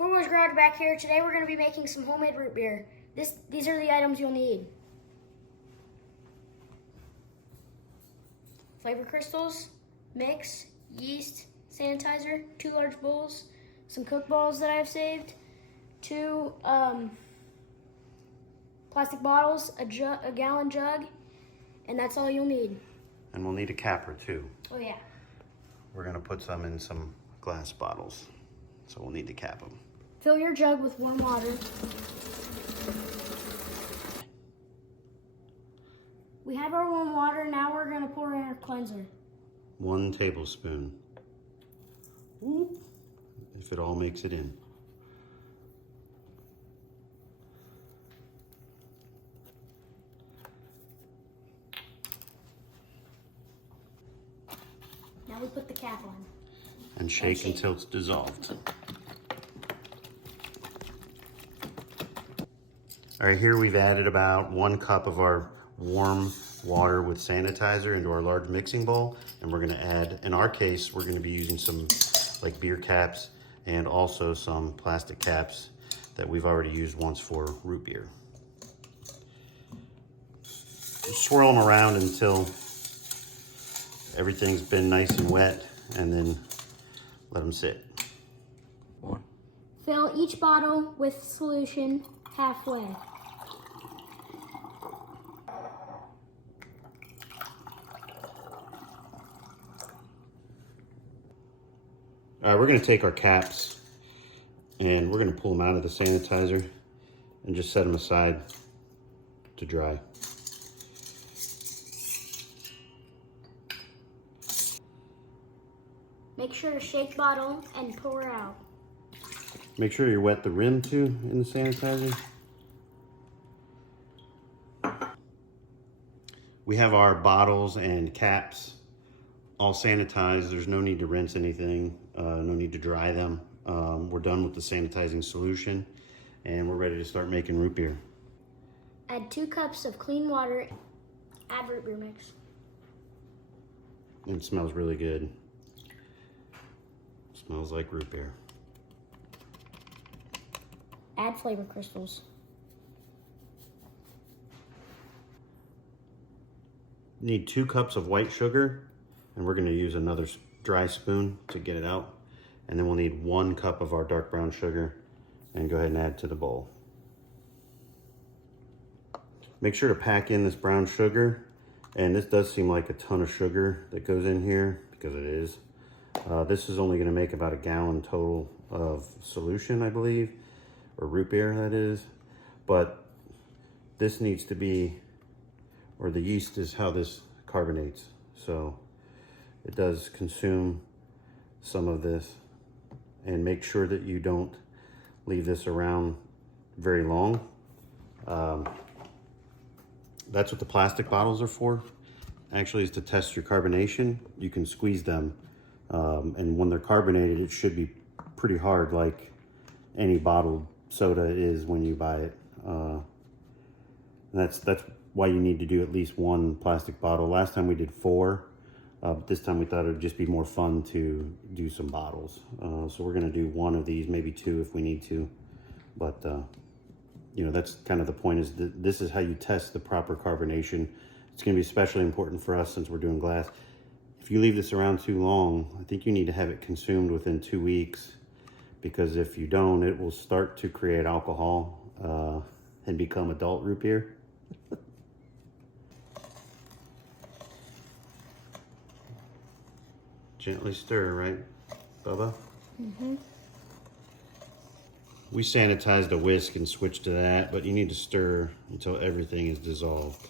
Four Wheels Garage back here. Today we're going to be making some homemade root beer. These are the items you'll need. Flavor crystals, mix, yeast, sanitizer, 2 large bowls, some Coke balls that I've saved, 2 plastic bottles, a gallon jug, and that's all you'll need. And we'll need a capper too. Oh yeah. We're gonna put some in some glass bottles, so we'll need to cap them. Fill your jug with warm water. We have our warm water, now we're gonna pour in our cleanser. 1 tablespoon. Whoop. If it all makes it in. Now we put the cap on. And shake until it's dissolved. All right, here we've added about 1 cup of our warm water with sanitizer into our large mixing bowl. And we're gonna add, in our case, we're gonna be using some like beer caps and also some plastic caps that we've already used once for root beer. Just swirl them around until everything's been nice and wet, and then let them sit. Fill each bottle with solution halfway. All right, we're gonna take our caps and we're gonna pull them out of the sanitizer and just set them aside to dry. Make sure to shake bottle and pour out. Make sure you wet the rim too in the sanitizer. We have our bottles and caps all sanitized. There's no need to rinse anything, no need to dry them. We're done with the sanitizing solution and we're ready to start making root beer. Add 2 cups of clean water. Add root beer mix. It smells really good. Smells like root beer. Add flavor crystals. Need 2 cups of white sugar, and we're gonna use another dry spoon to get it out. And then we'll need 1 cup of our dark brown sugar and go ahead and add to the bowl. Make sure to pack in this brown sugar, and this does seem like a ton of sugar that goes in here, because it is. This is only gonna make about 1 gallon total of solution, I believe, or root beer that is. But this needs to be, or the yeast is how this carbonates. So it does consume some of this, and make sure that you don't leave this around very long. That's what the plastic bottles are for. Actually, is to test your carbonation. You can squeeze them, and when they're carbonated, it should be pretty hard, like any bottled soda is when you buy it. That's why you need to do at least 1 plastic bottle. Last time we did 4. This time we thought it would just be more fun to do some bottles. So we're gonna do 1 of these, maybe 2 if we need to. But you know, that's kind of the point, is that this is how you test the proper carbonation. It's gonna be especially important for us since we're doing glass. If you leave this around too long, I think you need to have it consumed within 2 weeks, because if you don't, it will start to create alcohol and become adult root beer. Gently stir, right, Bubba? Mm-hmm. We sanitized a whisk and switched to that, but you need to stir until everything is dissolved.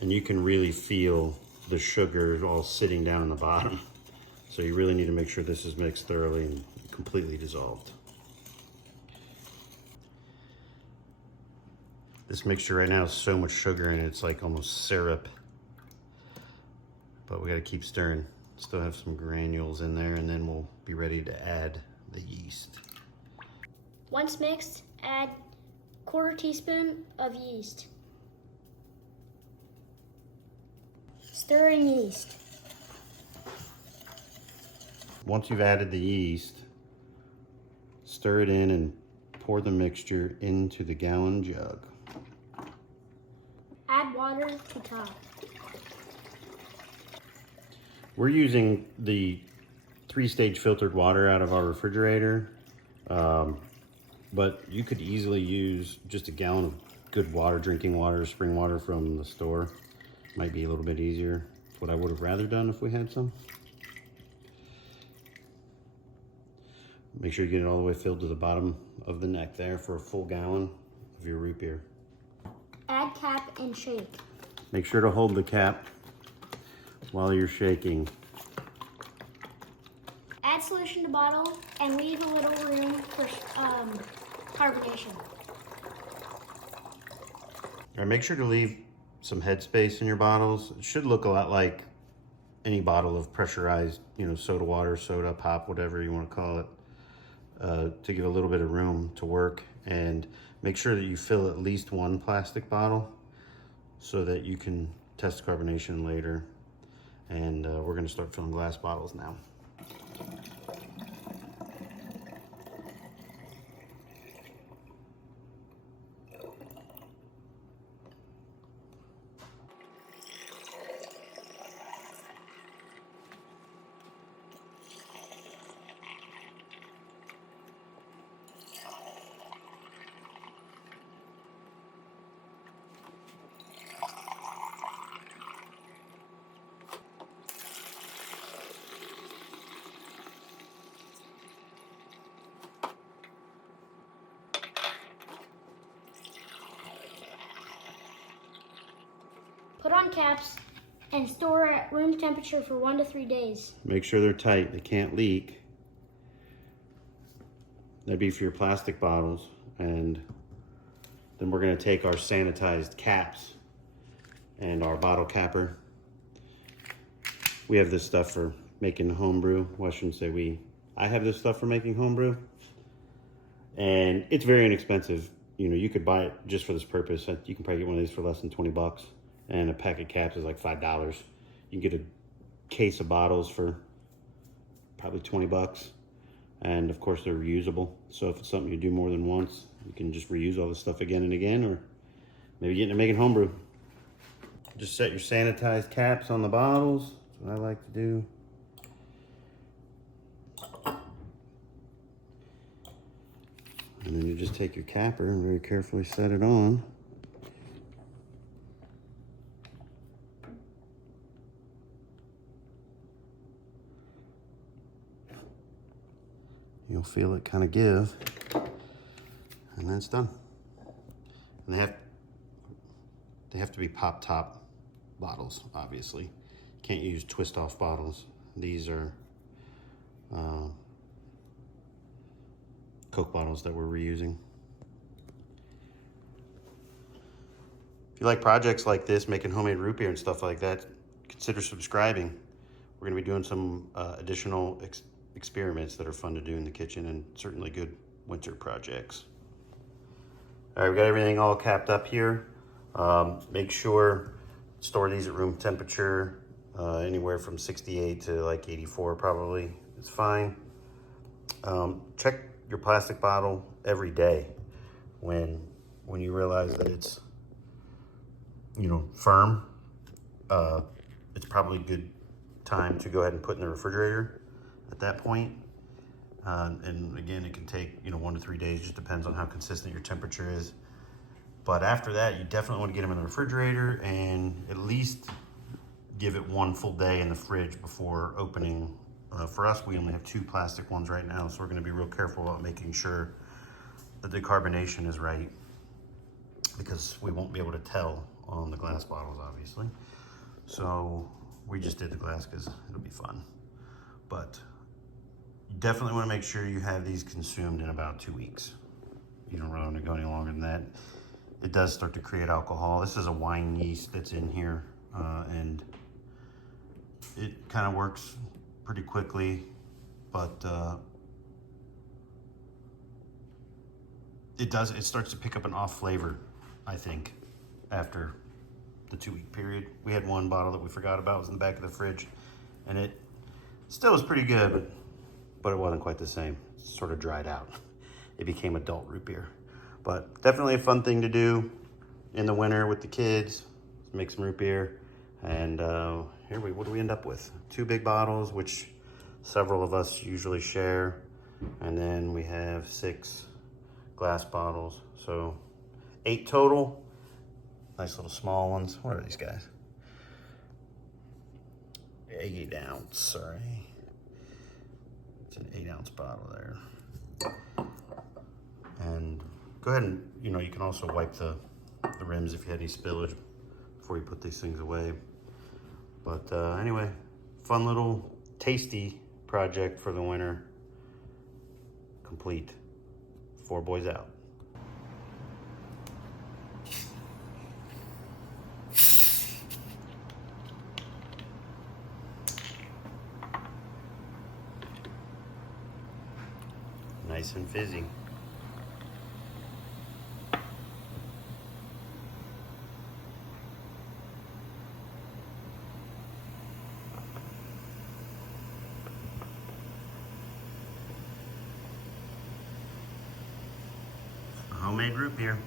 And you can really feel the sugar all sitting down in the bottom. So you really need to make sure this is mixed thoroughly and completely dissolved. This mixture right now has so much sugar in it, it's like almost syrup. But we gotta keep stirring. Still have some granules in there, and then we'll be ready to add the yeast. Once mixed, add 1/4 teaspoon of yeast. Stir in yeast. Once you've added the yeast, Stir it in and pour the mixture into the gallon jug. Add water to top. We're using the 3-stage filtered water out of our refrigerator, but you could easily use just a gallon of good water, drinking water, spring water from the store. Might be a little bit easier. It's what I would have rather done if we had some. Make sure you get it all the way filled to the bottom of the neck there for a full gallon of your root beer. Add cap and shake. Make sure to hold the cap while you're shaking. Add solution to bottle and leave a little room for carbonation. All right, make sure to leave some headspace in your bottles. It should look a lot like any bottle of pressurized, soda water, soda, pop, whatever you want to call it, to give a little bit of room to work. And make sure that you fill at least one plastic bottle so that you can test carbonation later. And we're going to start filling glass bottles now. Put on caps and store at room temperature for 1 to 3 days. Make sure they're tight, they can't leak. That'd be for your plastic bottles. And then we're gonna take our sanitized caps and our bottle capper. We have this stuff for making homebrew. Well, I shouldn't say we. I have this stuff for making homebrew. And it's very inexpensive. You could buy it just for this purpose. You can probably get one of these for less than 20 bucks. And a pack of caps is like $5. You can get a case of bottles for probably 20 bucks. And of course they're reusable. So if it's something you do more than once, you can just reuse all this stuff again and again, or maybe get into making homebrew. Just set your sanitized caps on the bottles. That's what I like to do. And then you just take your capper and very carefully set it on. You'll feel it kind of give, and then it's done. And they have to be pop top bottles, obviously. Can't use twist off bottles. These are Coke bottles that we're reusing. If you like projects like this, making homemade root beer and stuff like that, consider subscribing. We're gonna be doing some additional experiments that are fun to do in the kitchen, and certainly good winter projects. All right, we got everything all capped up here. Make sure, store these at room temperature, anywhere from 68 to like 84 probably. It's fine. Check your plastic bottle every day when you realize that it's firm. It's probably a good time to go ahead and put in the refrigerator at that point. And again, it can take 1 to 3 days, just depends on how consistent your temperature is. But after that, you definitely want to get them in the refrigerator and at least give it 1 full day in the fridge before opening. For us, we only have 2 plastic ones right now, so we're going to be real careful about making sure that the carbonation is right, because we won't be able to tell on the glass bottles, obviously. So we just did the glass because it'll be fun. But you definitely want to make sure you have these consumed in about 2 weeks. You don't really want to go any longer than that. It does start to create alcohol. This is a wine yeast that's in here, and it kind of works pretty quickly, but it starts to pick up an off flavor, I think, after the 2 week period. We had one bottle that we forgot about, it was in the back of the fridge, and it still was pretty good, but it wasn't quite the same. It sort of dried out. it became adult root beer. But definitely a fun thing to do in the winter with the kids. Make some root beer. And what do we end up with? 2 big bottles, which several of us usually share. And then we have 6 glass bottles. So 8 total. Nice little small ones. What are these guys? 8 ounce, sorry. It's an 8 ounce bottle there. And go ahead and, you can also wipe the rims if you had any spillage before you put these things away. But anyway, fun little tasty project for the winter. Complete. 4 boys out. Nice and fizzy. Homemade root beer.